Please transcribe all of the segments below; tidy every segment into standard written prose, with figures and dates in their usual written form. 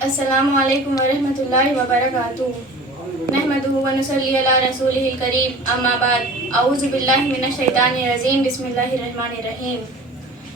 अस्सलामु अलैकुम वरहमतुल्लाहि वबरकातुहू नहमदुहु व नुसल्ली अला रसूलिहिल करीम अम्मा बाद अऊज़ु बिल्लाहि मिनश शैतानिर रजीम बिस्मिल्लाहिर रहमानिर रहीम।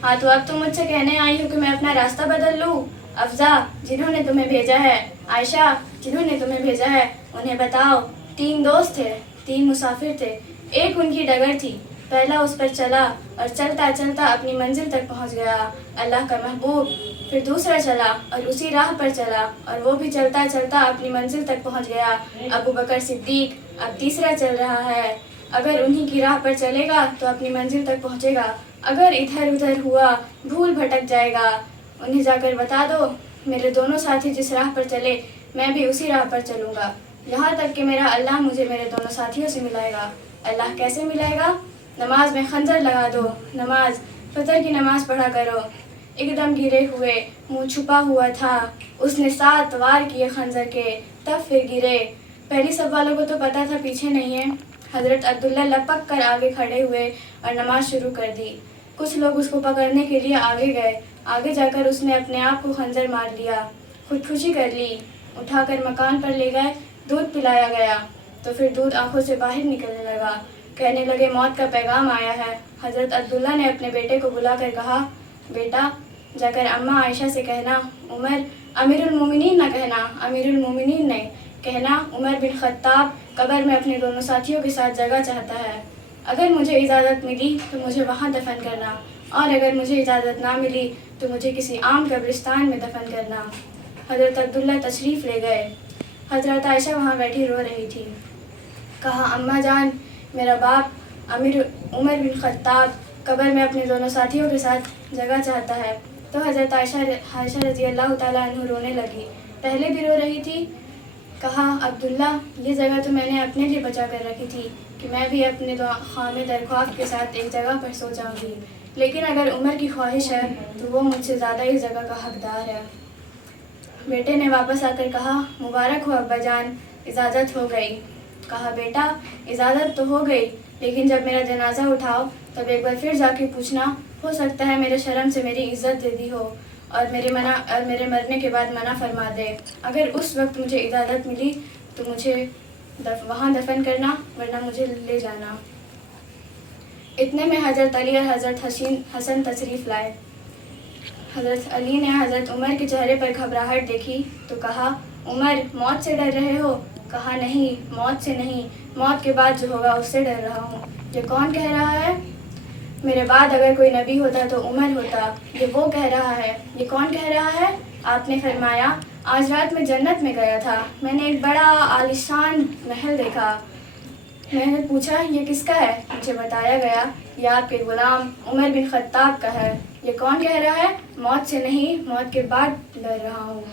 हाँ, तो अब तुम मुझसे कहने आई हो कि मैं अपना रास्ता बदल लूँ। अफ़ज़ा, जिन्होंने तुम्हें भेजा है, आयशा, जिन्होंने तुम्हें भेजा है, उन्हें बताओ। 3 दोस्त थे, 3 मुसाफिर थे। एक उनकी डगर थी। पहला उस पर चला और चलता चलता अपनी मंजिल तक पहुंच गया, अल्लाह का महबूब। फिर दूसरा चला और उसी राह पर चला और वो भी चलता चलता अपनी मंजिल तक पहुंच गया, अबू बकर सिद्दीक। अब तीसरा चल रहा है। अगर उन्हीं की राह पर चलेगा तो अपनी मंजिल तक पहुंचेगा, अगर इधर उधर हुआ भूल भटक जाएगा। उन्हें जाकर बता दो, मेरे दोनों साथी जिस राह पर चले मैं भी उसी राह पर चलूँगा, यहाँ तक कि मेरा अल्लाह मुझे मेरे दोनों साथियों से मिलाएगा। अल्लाह कैसे मिलाएगा? नमाज में खंजर लगा दो, नमाज फजर की नमाज पढ़ा करो। एकदम गिरे हुए, मुंह छुपा हुआ था। उसने 7 वार किए खंजर के, तब फिर गिरे। पहली सब वालों को तो पता था पीछे नहीं है। हज़रत अब्दुल्ला लपक कर आगे खड़े हुए और नमाज शुरू कर दी। कुछ लोग उसको पकड़ने के लिए आगे गए। आगे जाकर उसने अपने आप को खंजर मार लिया, खुदकुशी कर ली। उठाकर मकान पर ले गए, दूध पिलाया गया तो फिर दूध आंखों से बाहर निकलने लगा। कहने लगे, मौत का पैगाम आया है। हज़रत अब्दुल्ला ने अपने बेटे को बुलाकर कहा, बेटा, जाकर अम्मा आयशा से कहना, उमर अमीरुल मोमिनीन न कहना, अमीरुल मोमिनीन नहीं कहना, उमर बिन खत्ताब कब्र में अपने दोनों साथियों के साथ जगह चाहता है। अगर मुझे इजाज़त मिली तो मुझे वहाँ दफन करना, और अगर मुझे इजाज़त ना मिली तो मुझे किसी आम कब्रिस्तान में दफन करना। हज़रत अब्दुल्ला तशरीफ़ ले गए। हज़रत आयशा वहाँ बैठी रो रही थी। कहा, अम्मा जान, मेरा बाप अमीर उमर बिन खत्ताब कब्र में अपने दोनों साथियों के साथ जगह चाहता है। तो हज़रत आयशा रज़ी अल्लाह ताला अन्हु रोने लगी। पहले भी रो रही थी। कहा, अब्दुल्ला, ये जगह तो मैंने अपने लिए बचा कर रखी थी कि मैं भी अपने ख़्वाम दरख्वाफ़ के साथ एक जगह पर सो जाऊँगी, लेकिन अगर उमर की ख्वाहिश है तो वो मुझसे ज़्यादा इस जगह का हकदार है। बेटे ने वापस आकर कहा, मुबारक हो अब्बा जान, इजाज़त हो गई। कहा, बेटा, इजाज़त तो हो गई, लेकिन जब मेरा जनाजा उठाओ तब एक बार फिर जाके पूछना, हो सकता है मेरे शर्म से मेरी इज़्ज़त दे दी हो और मेरे मरने के बाद मना फरमा दे। अगर उस वक्त मुझे इजाज़त मिली तो मुझे वहाँ दफन करना, वरना मुझे ले जाना। इतने में हज़रत अली और हज़रत हसन तशरीफ़ लाए। हज़रत अली ने हज़रत उमर के चेहरे पर घबराहट देखी तो कहा, उमर, मौत से डर रहे हो? कहा, नहीं, मौत से नहीं, मौत के बाद जो होगा उससे डर रहा हूँ। ये कौन कह रहा है? मेरे बाद अगर कोई नबी होता तो उमर होता। ये वो कह रहा है। ये कौन कह रहा है? आपने फरमाया, आज रात में जन्नत में गया था, मैंने एक बड़ा आलीशान महल देखा। मैंने पूछा, ये किसका है? मुझे बताया गया, ये आपके गुलाम उमर बिन खत्ताब का है। ये कौन कह रहा है? मौत से नहीं, मौत के बाद डर रहा हूँ।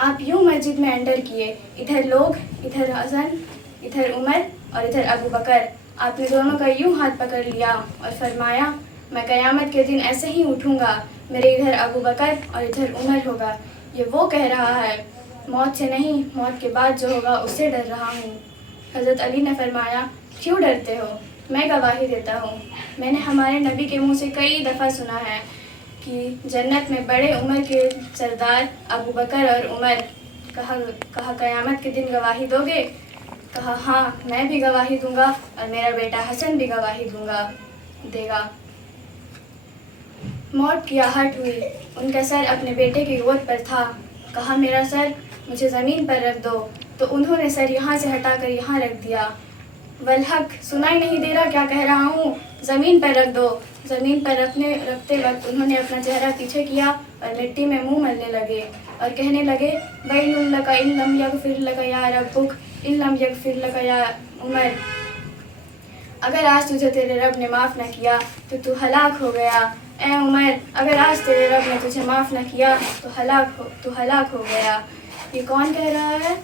आप यूँ मस्जिद में एंटर किए, इधर लोग, इधर हसन, इधर उमर और इधर अबू बकर। आपने दोनों का यूँ हाथ पकड़ लिया और फरमाया, मैं क़यामत के दिन ऐसे ही उठूँगा, मेरे इधर अबू बकर और इधर उमर होगा। ये वो कह रहा है, मौत से नहीं, मौत के बाद जो होगा उससे डर रहा हूँ। हज़रत अली ने फरमाया, क्यों डरते हो? मैं गवाही देता हूँ। मैंने हमारे नबी के मुँह से कई दफ़ा सुना है कि जन्नत में बड़े उम्र के सरदार अबू बकर और उमर। कहा, क़यामत के दिन गवाही दोगे? कहा, हाँ, मैं भी गवाही दूंगा और मेरा बेटा हसन भी गवाही देगा। मौत की आहट हुई। उनका सर अपने बेटे की गोद पर था। कहा, मेरा सर मुझे ज़मीन पर रख दो। तो उन्होंने सर यहाँ से हटाकर यहाँ रख दिया। वलहक, सुनाई नहीं दे रहा क्या कह रहा हूँ? ज़मीन पर रख दो। ज़मीन पर रखते वक्त उन्होंने अपना चेहरा पीछे किया और मिट्टी में मुंह मलने लगे और कहने लगे, वैलुल लका इन लम यगफिर लका या रब्बुक इन लम यगफिर लका या उमर। अगर आज तुझे तेरे रब ने माफ़ न किया तो तू हलाक हो गया। ए उमर, अगर आज तेरे रब ने तुझे माफ़ न किया तो हलाक हो गया। ये कौन कह रहा है?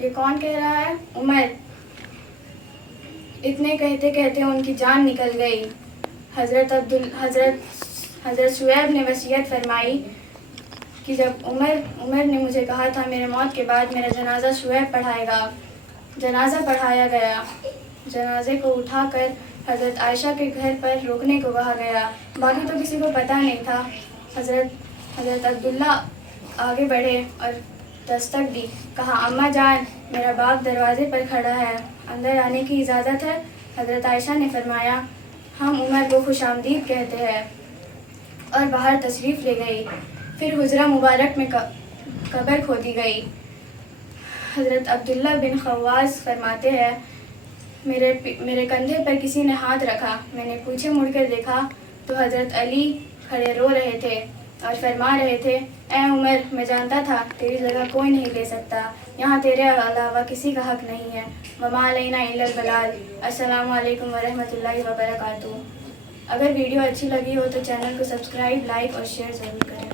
ये कौन कह रहा है? उमर। इतने कहते कहते उनकी जान निकल गई। हज़रत शुएब ने वसीयत फरमाई कि जब उमर ने मुझे कहा था मेरे मौत के बाद मेरा जनाजा शुएब पढ़ाएगा। जनाजा पढ़ाया गया। जनाजे को उठाकर हज़रत आयशा के घर पर रोकने को कहा गया। बाकी तो किसी को पता नहीं था। हज़रत حضرت عبداللہ آگے بڑھے اور دستک دی. کہا اماں جان میرا باپ دروازے پر کھڑا ہے, اندر آنے کی اجازت ہے؟ حضرت عائشہ نے فرمایا ہم عمر کو خوش آمدید کہتے ہیں, اور باہر تشریف لے گئی. پھر حجرہ مبارک میں قبر کھودی گئی. حضرت عبداللہ بن خواص فرماتے ہیں میرے کندھے پر کسی نے ہاتھ رکھا. میں نے پیچھے مڑ کر دیکھا تو حضرت علی کھڑے رو رہے تھے اور فرما رہے تھے اے عمر, میں جانتا تھا تیری جگہ کوئی نہیں لے سکتا, یہاں تیرے علاوہ کسی کا حق نہیں ہے. وما علینا الا البلاغ. السلام علیکم ورحمۃ اللہ وبرکاتہ. اگر ویڈیو اچھی لگی ہو تو چینل کو سبسکرائب, لائک اور شیئر ضرور کریں.